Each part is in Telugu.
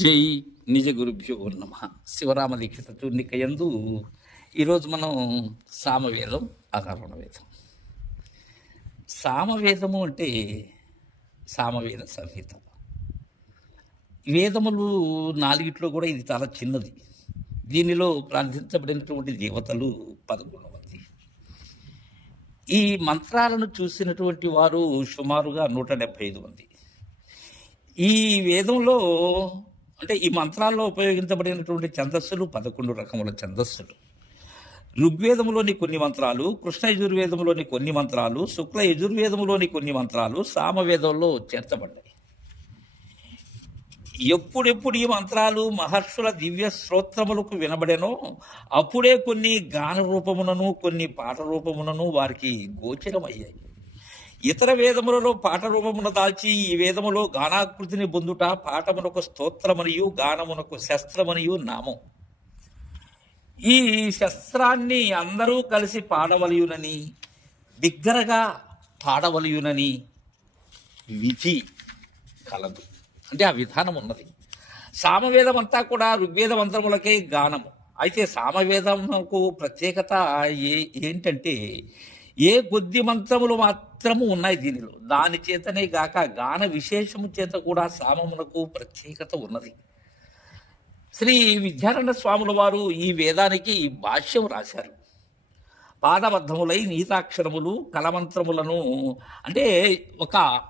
జై నిజ గురుభ్యో నమ. శివరామ దీక్షిత చూర్ణిక యందు ఈరోజు మనం సామవేదం అకరుణ వేదం. సామవేదము అంటే సామవేద సంహిత. వేదములు నాలుగిట్లో కూడా ఇది చాలా చిన్నది. దీనిలో ప్రార్థించబడినటువంటి దేవతలు పదకొండు మంది ఈ మంత్రాలను చూసినటువంటి వారు సుమారుగా నూట డెబ్భై ఐదు మంది. ఈ వేదంలో అంటే ఈ మంత్రాల్లో ఉపయోగించబడినటువంటి ఛందస్సులు పదకొండు రకముల ఛందస్సులు. ఋగ్వేదంలోని కొన్ని మంత్రాలు కృష్ణ యజుర్వేదంలోని కొన్ని మంత్రాలు శుక్ల యజుర్వేదంలోని కొన్ని మంత్రాలు సామవేదంలో చేర్చబడ్డాయి. ఎప్పుడెప్పుడు ఈ మంత్రాలు మహర్షుల దివ్య శ్రోత్రములకు వినబడెనో అప్పుడే కొన్ని గాన రూపమునను కొన్ని పాట రూపమునను వారికి గోచరమయ్యాయి. ఇతర వేదములలో పాట రూపమున దాల్చి ఈ వేదములో గానాకృతిని పొందుట పాఠమునకు స్తోత్రమనియు గానమునకు శస్త్రమనియు నామం. ఈ శస్త్రాన్ని అందరూ కలిసి పాడవలయునని బిగ్గరగా పాడవలయునని విధి కలదు. అంటే ఆ విధానం ఉన్నది. సామవేదం అంతా కూడా ఋగ్వేద మంత్రములకే గానము. అయితే సామవేదముకు ప్రత్యేకత ఏ ఏంటంటే ఏ కొద్ది మంత్రములు మాత్రము ఉన్నాయి దీనిలో. దాని చేతనే గాక గాన విశేషము చేత కూడా సామమునకు ప్రత్యేకత ఉన్నది. శ్రీ విద్యారణ్య స్వాముల వారు ఈ వేదానికి భాష్యం రాశారు. పాదబద్ధములై నీతాక్షరములు కలమంత్రములను అంటే ఒక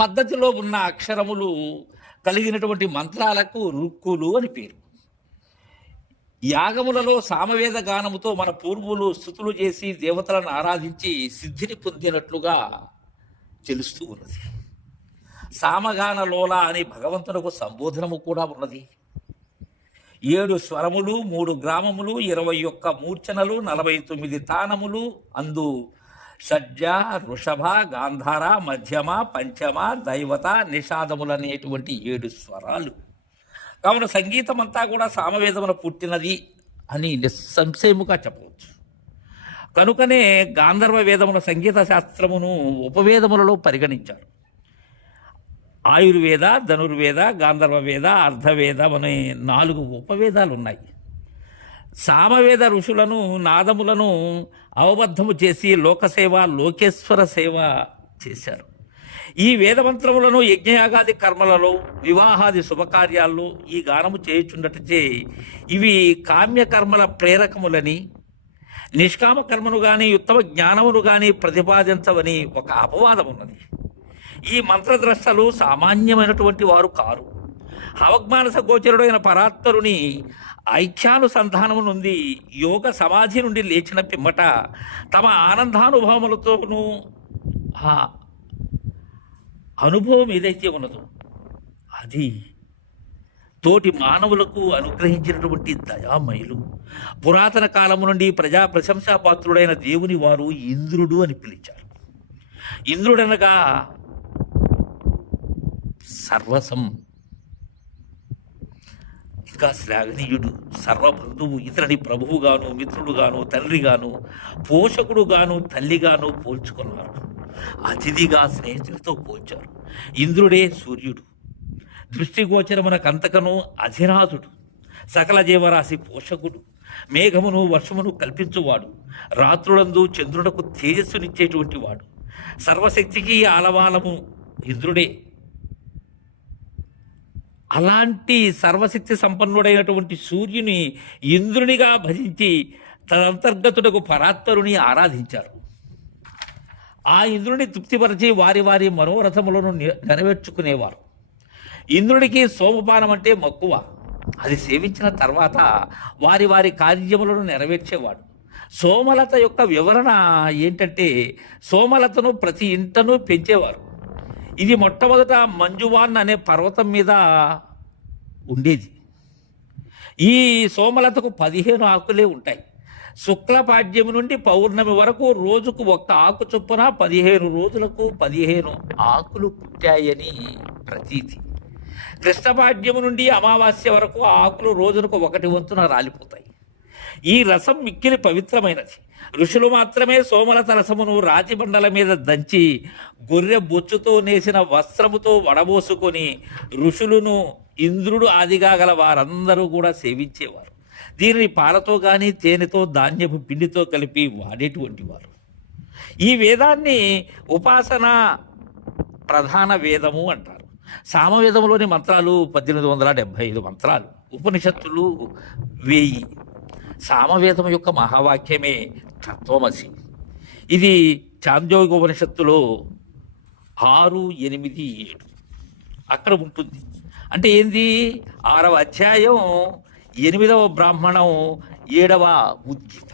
పద్ధతిలో ఉన్న అక్షరములు కలిగినటువంటి మంత్రాలకు రుక్కులు అని పేరు. యాగములలో సామవేద గానముతో మన పూర్వులు స్థుతులు చేసి దేవతలను ఆరాధించి సిద్ధిని పొందినట్లుగా తెలుస్తూ ఉన్నది. సామగాన లోల అని భగవంతునకు సంబోధనము కూడా ఉన్నది. ఏడు స్వరములు మూడు గ్రామములు ఇరవై ఒక్క మూర్ఛనలు నలభై తొమ్మిది తానములు అందు షడ్జ వృషభ గాంధార మధ్యమ పంచమ దైవత నిషాదములనేటువంటి ఏడు స్వరాలు. కావున సంగీతం అంతా కూడా సామవేదమున పుట్టినది అని నిస్సంశయముగా చెప్పవచ్చు. కనుకనే గాంధర్వ వేదముల సంగీత శాస్త్రమును ఉపవేదములలో పరిగణించారు. ఆయుర్వేద ధనుర్వేద గాంధర్వ వేద అర్ధవేదం అనే నాలుగు ఉపవేదాలు ఉన్నాయి సామవేద ఋషులను నాదములను అవబద్ధము చేసి లోకసేవ లోకేశ్వర సేవ చేశారు. ఈ వేదమంత్రములను యజ్ఞయాగాది కర్మలలో వివాహాది శుభకార్యాల్లో ఈ గానము చేయుచుండటచే ఇవి కామ్యకర్మల ప్రేరకములని నిష్కామ కర్మను కానీ ఉత్తమ జ్ఞానమును కానీ ప్రతిపాదించవని ఒక అపవాదం ఉన్నది ఈ మంత్రద్రష్టలు సామాన్యమైనటువంటి వారు కారు. అవజ్ఞానస గోచరుడైన పరాత్పరుని ఐక్యానుసంధానము నుండి యోగ సమాధి నుండి లేచిన పిమ్మట తమ ఆనందానుభవములతోనూ అనుభవం ఏదైతే ఉన్నదో అది తోటి మానవులకు అనుగ్రహించినటువంటి దయామయులు. పురాతన కాలము నుండి ప్రజా ప్రశంసాపాత్రుడైన దేవుని వారు ఇంద్రుడు అని పిలిచారు. ఇంద్రుడనగా సర్వసం ఇంకా శ్లాఘనీయుడు సర్వబంధువు ఇతరుని ప్రభువుగాను మిత్రుడుగాను తండ్రిగాను పోషకుడుగాను తల్లిగాను పోల్చుకున్నారు. అతిథిగా స్నేహితులతో పోల్చారు. ఇంద్రుడే సూర్యుడు. దృష్టిగోచరమునకంతకను అధిరాజుడు. సకల జీవరాశి పోషకుడు. మేఘమును వర్షమును కల్పించువాడు. రాత్రులందు చంద్రుడకు తేజస్సునిచ్చేటువంటి వాడు. సర్వశక్తికి ఆలవాలము ఇంద్రుడే. అలాంటి సర్వశక్తి సంపన్నుడైనటువంటి సూర్యుని ఇంద్రునిగా భజించి తదంతర్గతుడకు పరాత్పరుని ఆరాధించారు. ఆ ఇంద్రుని తృప్తిపరిచి వారి వారి మనోరథములను నెరవేర్చుకునేవారు. ఇంద్రుడికి సోమపానం అంటే మక్కువ. అది సేవించిన తర్వాత వారి వారి కార్యములను నెరవేర్చేవాడు. సోమలత యొక్క వివరణ ఏంటంటే సోమలతను ప్రతి ఇంటను పెంచేవారు. ఇది మొట్టమొదట మంజువాన్ అనే పర్వతం మీద ఉండేది. ఈ సోమలతకు పదిహేను ఆకులే ఉంటాయి. శుక్లపాడ్యము నుండి పౌర్ణమి వరకు రోజుకు ఒక్క ఆకు చొప్పున పదిహేను రోజులకు పదిహేను ఆకులు పుట్టాయని ప్రతీతి. కృష్ణపాడ్యము నుండి అమావాస్య వరకు ఆకులు రోజునకు ఒకటి వంతున రాలిపోతాయి. ఈ రసం మిక్కిలి పవిత్రమైనది. ఋషులు మాత్రమే సోమలత రసమును రాతిబండల మీద దంచి గొర్రె బొచ్చుతో నేసిన వస్త్రముతో వడబోసుకొని ఋషులను ఇంద్రుడు ఆదిగా గల వారందరూ కూడా సేవించేవారు. దీనిని పాలతో కానీ తేనెతో ధాన్యపు పిండితో కలిపి వాడేటువంటి వారు. ఈ వేదాన్ని ఉపాసన ప్రధాన వేదము అంటారు. సామవేదంలోని మంత్రాలు పద్దెనిమిది వందల డెబ్భై ఐదు మంత్రాలు ఉపనిషత్తులు వేయి. సామవేదం యొక్క మహావాక్యమే తత్వమసి. ఇది చాంద్యోగ ఉపనిషత్తులో ఆరు ఎనిమిది ఏడు. అక్కడ ఉంటుంది. అంటే ఏంది? ఆరవ అధ్యాయం ఎనిమిదవ బ్రాహ్మణం ఏడవ ఉద్గీత.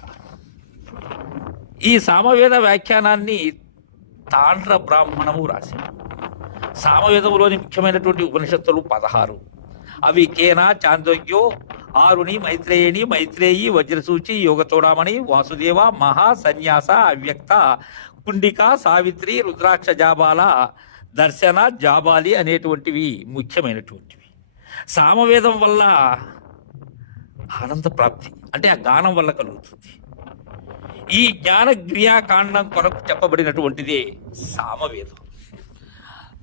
ఈ సామవేద వ్యాఖ్యానాన్ని తాండ్ర బ్రాహ్మణము రాశాడు సామవేదంలోని ముఖ్యమైనటువంటి ఉపనిషత్తులు పదహారు. అవి కేనా చాందోగ్యో ఆరుని మైత్రేయని మైత్రేయి వజ్రసూచి యోగచూడామణి వాసుదేవ మహా సన్యాస అవ్యక్త కుండిక సావిత్రి రుద్రాక్ష జాబాల దర్శన జాబాలి అనేటువంటివి ముఖ్యమైనటువంటివి. సామవేదం వల్ల ఆనంద ప్రాప్తి. అంటే ఆ గానం వల్ల కలుగుతుంది. ఈ జ్ఞాన క్రియాకాండం కొరకు చెప్పబడినటువంటిది సామవేదం.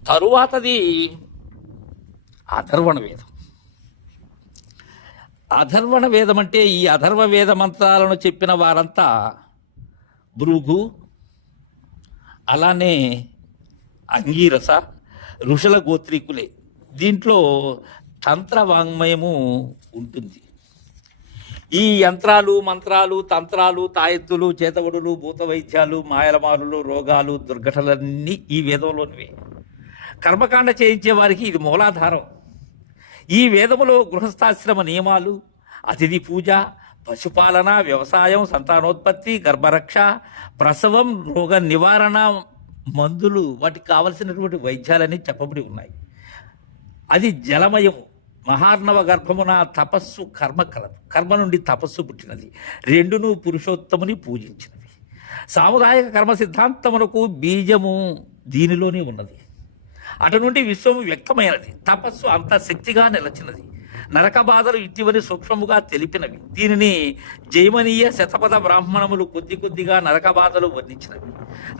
తరువాతది అధర్వణ వేదం. అధర్వణ వేదం అంటే ఈ అధర్వ వేద మంత్రాలను చెప్పిన వారంతా భృగు అలానే అంగీరస ఋషుల గోత్రీకులే. దీంట్లో తంత్ర వాంగ్మయము ఉంటుంది. ఈ యంత్రాలు మంత్రాలు తంత్రాలు తాయెత్తులు చేతవడులు భూత వైద్యాలు మాయలమారులు రోగాలు దుర్ఘటనలన్నీ ఈ వేదంలోనివే. కర్మకాండ చేయించే వారికి ఇది మూలాధారం. ఈ వేదములో గృహస్థాశ్రమ నియమాలు అతిథి పూజ పశుపాలన వ్యవసాయం సంతానోత్పత్తి గర్భరక్ష ప్రసవం రోగ నివారణ మందులు వాటికి కావలసినటువంటి వైద్యాలన్నీ చెప్పబడి ఉన్నాయి. అది జలమయము. మహార్ణవ గర్భమున తపస్సు కర్మ కలదు. కర్మ నుండి తపస్సు పుట్టినది. రెండును పురుషోత్తముని పూజించినవి. సాముదాయక కర్మ సిద్ధాంతమునకు బీజము దీనిలోనే ఉన్నది. అటు నుండి విశ్వము వ్యక్తమైనది. తపస్సు అంత శక్తిగా నిలచినది. నరక బాధలు ఇటీవలి సూక్ష్మముగా తెలిపినవి. దీనిని జైమనీయ శతపథ బ్రాహ్మణములు కొద్ది కొద్దిగా నరక బాధలు వర్ణించినవి.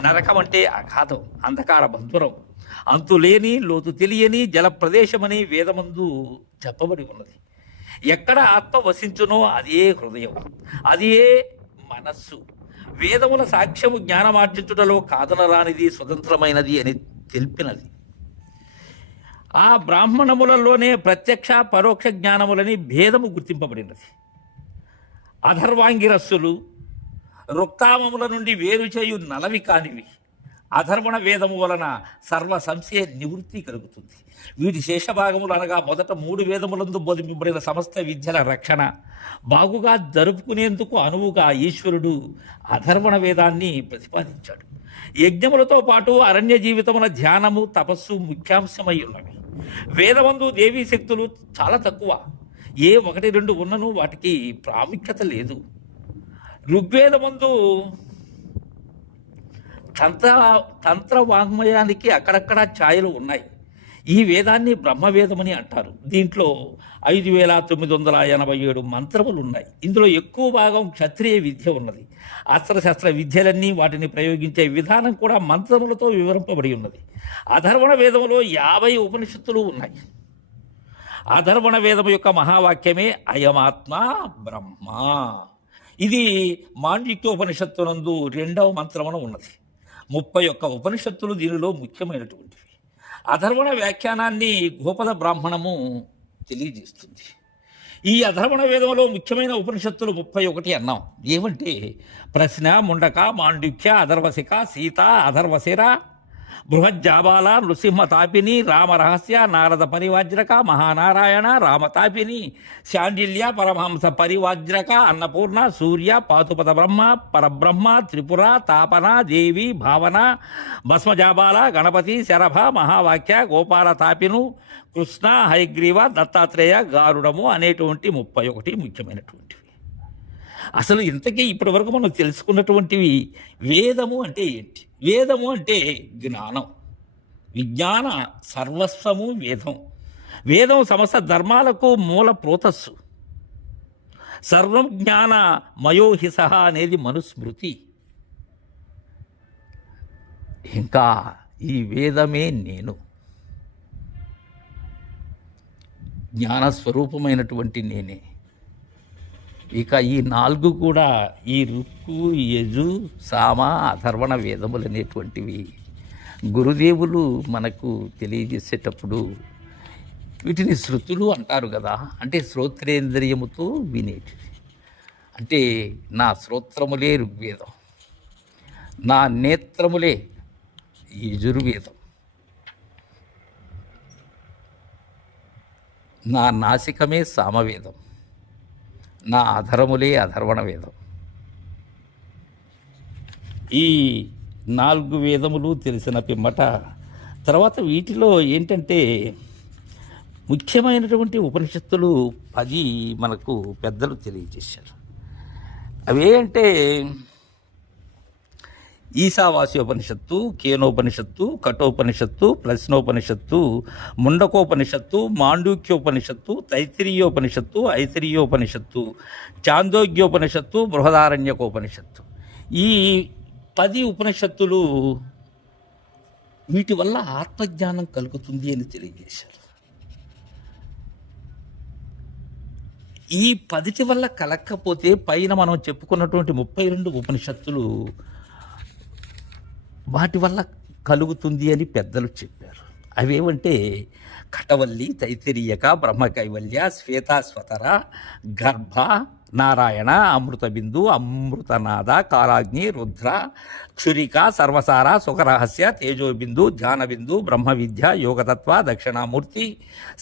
నరకం అంటే అఘాధం అంధకార బంధురం. అంతులేని లోతు తెలియని జల ప్రదేశమని వేదమందు చెప్పబడి ఉన్నది. ఎక్కడ ఆత్మ వసించునో అదే హృదయం అదే మనస్సు. వేదముల సాక్ష్యము జ్ఞానమార్జించుటలో కాదనరానిది స్వతంత్రమైనది అని తెలిపినది. ఆ బ్రాహ్మణములలోనే ప్రత్యక్ష పరోక్ష జ్ఞానములని భేదము గుర్తింపబడినది. అధర్వాంగిరస్సులు రుక్తామముల నుండి వేరు చేయు నలవి కానివి. అధర్మణ వేదము వలన సర్వ సంశయ నివృత్తి కలుగుతుంది. వీటి శేషభాగములు అనగా మొదట మూడు వేదములందు బోధింపబడిన సమస్త విద్యల రక్షణ. బాగుగా జరుపుకునేందుకు అనువుగా ఈశ్వరుడు అధర్మణ వేదాన్ని ప్రతిపాదించాడు. యజ్ఞములతో పాటు అరణ్య జీవితమున ధ్యానము తపస్సు ముఖ్యాంశమై ఉన్నవి. వేదమందు దేవీ శక్తులు చాలా తక్కువ. ఏ ఒకటి రెండు ఉన్నను వాటికి ప్రాముఖ్యత లేదు. ఋగ్వేదమందు తంత్ర తంత్ర వాంగ్మయానికి అక్కడక్కడ ఛాయలు ఉన్నాయి. ఈ వేదాన్ని బ్రహ్మవేదమని అంటారు. దీంట్లో ఐదు వేల తొమ్మిది వందల ఎనభై ఏడు మంత్రములు ఉన్నాయి. ఇందులో ఎక్కువ భాగం క్షత్రియ విద్య ఉన్నది. అస్త్రశస్త్ర విద్యలన్నీ వాటిని ప్రయోగించే విధానం కూడా మంత్రములతో వివరింపబడి ఉన్నది. అధర్వణ వేదములో యాభై ఉపనిషత్తులు ఉన్నాయి. అధర్వణ వేదము యొక్క మహావాక్యమే అయమాత్మ బ్రహ్మ. ఇది మాండిక్యోపనిషత్తునందు రెండవ మంత్రమున ఉన్నది. ముప్పై ఒక్క ఉపనిషత్తులు దీనిలో ముఖ్యమైనటువంటివి. అధర్వణ వ్యాఖ్యానాన్ని గోపద బ్రాహ్మణము తెలియజేస్తుంది. ఈ అధర్వణ వేదంలో ముఖ్యమైన ఉపనిషత్తులు ముప్పై ఒకటి అన్నాం. ఏమంటే ప్రశ్న ముండక మాండుక్య అధర్వశిక సీత అధర్వశిర బృహజ్జాబాల నృసింహ తాపిని రామరహస్య నారద పరివాజ్రక మహానారాయణ రామతాపిని శాండిల్య పరమహంస పరివాజ్రక అన్నపూర్ణ సూర్య పాతుపత బ్రహ్మ పరబ్రహ్మ త్రిపుర తాపన దేవి భావన భస్మజాబాల గణపతి శరభ మహావాక్య గోపాల తాపిను కృష్ణ హైగ్రీవ దత్తాత్రేయ గారుడము అనేటువంటి ముప్పై ఒకటి ముఖ్యమైనటువంటివి. అసలు ఇంతకీ ఇప్పటి వరకు మనం తెలుసుకున్నటువంటివి వేదము అంటే ఏంటి? వేదము అంటే జ్ఞానం. విజ్ఞాన సర్వస్వము వేదం. వేదం సమస్త ధర్మాలకు మూల ప్రోతస్సు. సర్వం జ్ఞాన మయోహిస అనేది మనుస్మృతి. ఇంకా ఈ వేదమే నేను. జ్ఞానస్వరూపమైనటువంటి నేనే. ఇక ఈ నాలుగు కూడా ఈ రుక్కు యజు సామ అథర్వణ వేదములు అనేటువంటివి గురుదేవులు మనకు తెలియజేసేటప్పుడు వీటిని శృతులు అంటారు కదా అంటే శ్రోత్రేంద్రియముతో వినేటివి. అంటే నా శ్రోత్రములే ఋగ్వేదం నా నేత్రములే యజుర్వేదం నా నాసికమే సామవేదం. నా అధరములే అధర్వణ వేదం ఈ నాలుగు వేదములు తెలిసిన పిమ్మట తర్వాత వీటిలో ఏంటంటే ముఖ్యమైనటువంటి ఉపనిషత్తులు పది మనకు పెద్దలు తెలియజేశారు. అవే అంటే ఈశావాస్యోపనిషత్తు కేనోపనిషత్తు కఠోపనిషత్తు ప్రశ్నోపనిషత్తు ముండకోపనిషత్తు మాండూక్యోపనిషత్తు తైత్రీయోపనిషత్తు ఐతిరీయోపనిషత్తు చాందోగ్యోపనిషత్తు బృహదారణ్యకోపనిషత్తు. ఈ పది ఉపనిషత్తులు వీటి వల్ల ఆత్మజ్ఞానం కలుగుతుంది అని తెలియజేశారు. ఈ పదిటి వల్ల కలక్కపోతే పైన మనం చెప్పుకున్నటువంటి ముప్పై రెండు ఉపనిషత్తులు వాటి వల్ల కలుగుతుంది అని పెద్దలు చెప్పారు. అవేమంటే కటవల్లి తైతిరీయక బ్రహ్మకైవల్య శ్వేతాస్వతర గర్భ నారాయణ అమృత బిందు అమృతనాద కాలాగ్ని రుద్ర క్షురిక సర్వసార సుఖరహస్య తేజోబిందు ధ్యానబిందు బ్రహ్మ విద్య యోగతత్వ దక్షిణామూర్తి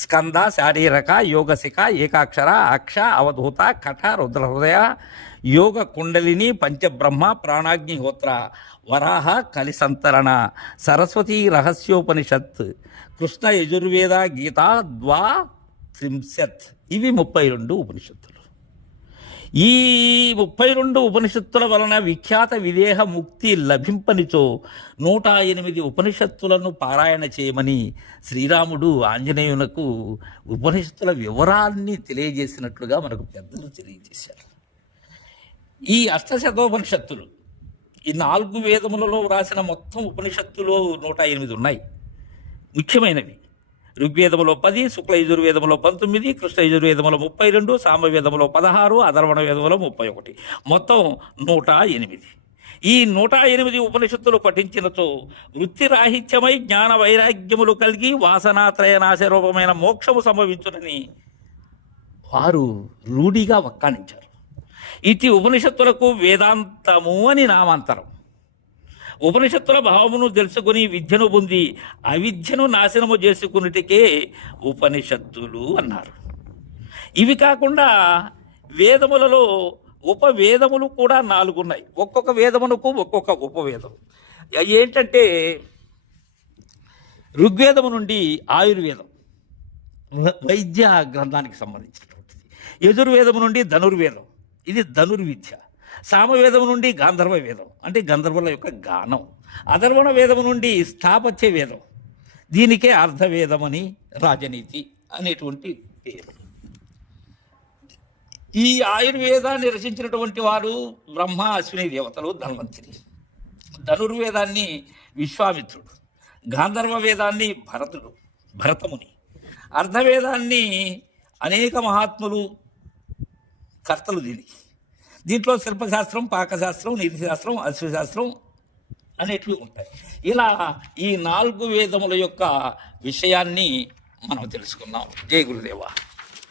స్కంద శారీరక యోగశిఖ ఏకాక్షర అక్ష అవధూత కఠ రుద్రహృదయ యోగ కుండలిని పంచబ్రహ్మ ప్రాణాగ్నిహోత్ర వరాహ కలిసంతరణ సరస్వతీ రహస్యోపనిషత్ కృష్ణ యజుర్వేద గీత ద్వా త్రింశత్. ఇవి ముప్పై రెండు ఉపనిషత్తులు. ఈ ముప్పై రెండు ఉపనిషత్తుల వలన విఖ్యాత విదేహ ముక్తి లభింపనిచో నూట ఎనిమిది ఉపనిషత్తులను పారాయణ చేయమని శ్రీరాముడు ఆంజనేయునకు ఉపనిషత్తుల వివరాన్ని తెలియజేసినట్లుగా మనకు పెద్దలు తెలియజేశారు. ఈ అష్టశతోపనిషత్తులు ఈ నాలుగు వేదములలో వ్రాసిన మొత్తం ఉపనిషత్తులు నూట ఎనిమిది ఉన్నాయి. ముఖ్యమైనవి. ఋగ్వేదములో పది శుక్ల యజుర్వేదములో పంతొమ్మిది కృష్ణ యజుర్వేదములో ముప్పై రెండు సామవేదములో పదహారు అధర్వణ వేదములో ముప్పై ఒకటి. మొత్తం నూట ఎనిమిది. ఈ నూట ఎనిమిది ఉపనిషత్తులు పఠించినచో వృత్తిరాహిత్యమై జ్ఞాన వైరాగ్యములు కలిగి వాసనాత్రయనాశ రూపమైన మోక్షము సంభవించునని వారు రూఢిగా వక్కాణించారు. ఇటు ఉపనిషత్తులకు వేదాంతము అని నామాంతరం. ఉపనిషత్తుల భావమును తెలుసుకుని విద్యను పొంది అవిద్యను నాశనము చేసుకున్నటికే ఉపనిషత్తులు అన్నారు. ఇవి కాకుండా వేదములలో ఉపవేదములు కూడా నాలుగు ఉన్నాయి ఒక్కొక్క వేదమునకు ఒక్కొక్క ఉపవేదం. ఏంటంటే ఋగ్వేదము నుండి ఆయుర్వేదం వైద్య గ్రంథానికి సంబంధించినటువంటిది. యజుర్వేదము నుండి ధనుర్వేదం. ఇది ధనుర్విద్య. సామవేదం నుండి గాంధర్వ వేదం అంటే గంధర్వుల యొక్క గానం. అధర్వణ వేదం నుండి స్థాపత్య వేదం. దీనికే అర్ధవేదం అని రాజనీతి అనేటువంటి పేరు. ఈ ఆయుర్వేదాన్ని రచించినటువంటి వారు బ్రహ్మ అశ్విని దేవతలు ధన్వంతరి. ధనుర్వేదాన్ని విశ్వామిత్రుడు గాంధర్వ వేదాన్ని భరతుడు భరతముని. అర్ధవేదాన్ని అనేక మహాత్ములు కర్తలు దీనికి. దీంట్లో శిల్పశాస్త్రం పాకశాస్త్రం నీతిశాస్త్రం అశ్వశాస్త్రం అనేటివి ఉంటాయి. ఇలా ఈ నాలుగు వేదముల యొక్క విషయాన్ని మనం తెలుసుకున్నాం. జయ గురుదేవా.